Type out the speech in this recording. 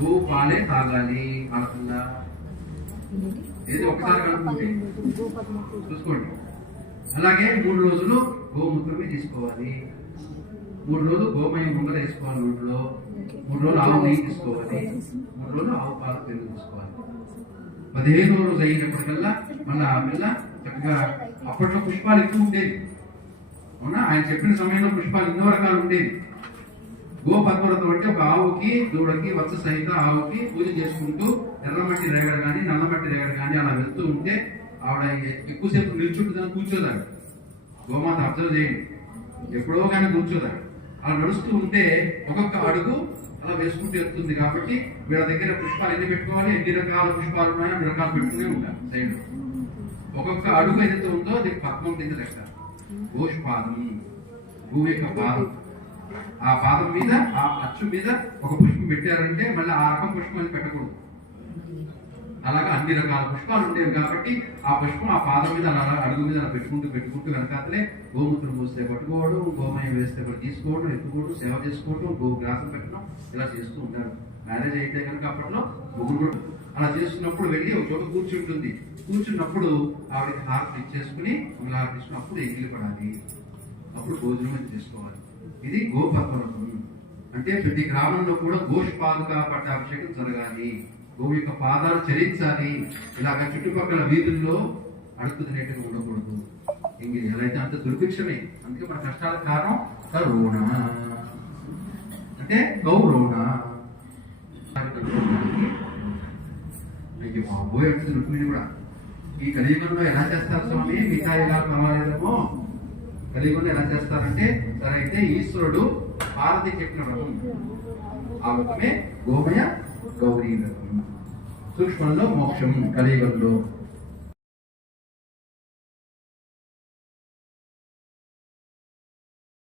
Go పాలే తాగాలి ఆడపిల్ల. ఏదో ఒకసారి కనుక్కుంటే చూసుకోండి. అలాగే 3 రోజులు గోమూత్రమే తీసుకోవాలి. 3 రోజులు గోమయం ముందర వేసుకోవాలి నోట్లో. 3 రోజులు ఆవు నెయ్యి తీసుకోవాలి. 3 రోజులు ఆవు పాలు పెరుగు తీసుకోవాలి. 15వ రోజు అయినప్పటికల్లా మళ్ళీ ఆ పిల్ల చక్కగా, అప్పట్లో పుష్పాలు ఎక్కువ ఉండేవి అవునా, ఆయన చెప్పిన సమయంలో పుష్పాలు ఎన్నో రకాలు ఉండేవి. గోపద్మవ్రతం అంటే ఒక ఆవుకి దూడకి వత్స సహిత ఆవుకి పూజ చేసుకుంటూ ఎర్రమట్టి రేగడ కానీ నల్లమట్టి రేగడ కానీ అలా వెళ్తూ ఉంటే ఆవిడ ఎక్కువసేపు నిల్చుంటుందని కూర్చోదాడు. గోమాత అబ్జర్వ్ చేయండి, ఎప్పుడో కానీ కూర్చోదాడు. అలా నడుస్తూ ఉంటే ఒక్కొక్క అడుగు అలా వేసుకుంటూ వెళ్తుంది. కాబట్టి వీళ్ళ దగ్గర పుష్పాలు ఎన్ని పెట్టుకోవాలి, ఎన్ని రకాల పుష్పాలు ఉన్నాయో అన్ని రకాలు పెట్టుకునే ఉంటారు సైడ్. ఒక్కొక్క అడుగు ఏదైతే ఉందో అది పద్మం కింద లెక్క. గోష్పాదం, భూమి యొక్క పాదం. ఆ పాదం మీద ఆ అచ్చు మీద ఒక పుష్పం పెట్టారంటే మళ్ళీ ఆ రకం పుష్పాన్ని పెట్టకూడదు. అలాగా అన్ని రకాల పుష్పాలు ఉండేవి కాబట్టి ఆ పుష్పం ఆ పాదం మీద అలా అడుగు మీద అలా పెట్టుకుంటూ వెనకాతలే గోమూత్రం పోస్తే పట్టుకోవడం, గోమయం వేస్తే తీసుకోవడం, ఎత్తుకోవడం, సేవ చేసుకోవడం, గో గ్రాసం పెట్టడం ఇలా చేస్తూ ఉంటారు. మ్యారేజ్ అయితే కనుక అప్పట్లో ముగ్గురు అలా చేస్తున్నప్పుడు వెళ్ళి ఒక చోట కూర్చుంటుంది. కూర్చున్నప్పుడు ఆవిడకి హారతి ఇచ్చేసుకుని హారతి ఇచ్చినప్పుడు ఎంగిలి పడాలి. అప్పుడు భోజనం చేసుకోవాలి. ఇది గోపద్మవ్రతం. అంటే ప్రతి గ్రామంలో కూడా గోష్పాదుగా పట్ట అభిషేకం జరగాలి. గోవు యొక్క పాదాలు చరించాలి. ఇలాగ చుట్టుపక్కల వీధుల్లో అడుగు తినేట్టుగా ఉండకూడదు. ఎంగిలి ఎలా అయితే అంత దుర్భిక్షమే. అందుకే మన కష్టాలకు కారణం కరోణ అంటే గౌరవణ. అయ్యో బాబోయ్ అంటే రుక్మిణి కూడా ఈ కలియుగంలో ఎలా చేస్తారు స్వామి, మిగతా ఎలా పర్వాలేదేమో, కలియుగంలో ఎలా చేస్తారంటే సరే అయితే ఈశ్వరుడు పార్వతి చెప్పిన వ్రతం, ఆ వ్రతమే గోమయ గౌరీ వ్రతం. సూక్ష్మంలో మోక్షం కలియుగంలో.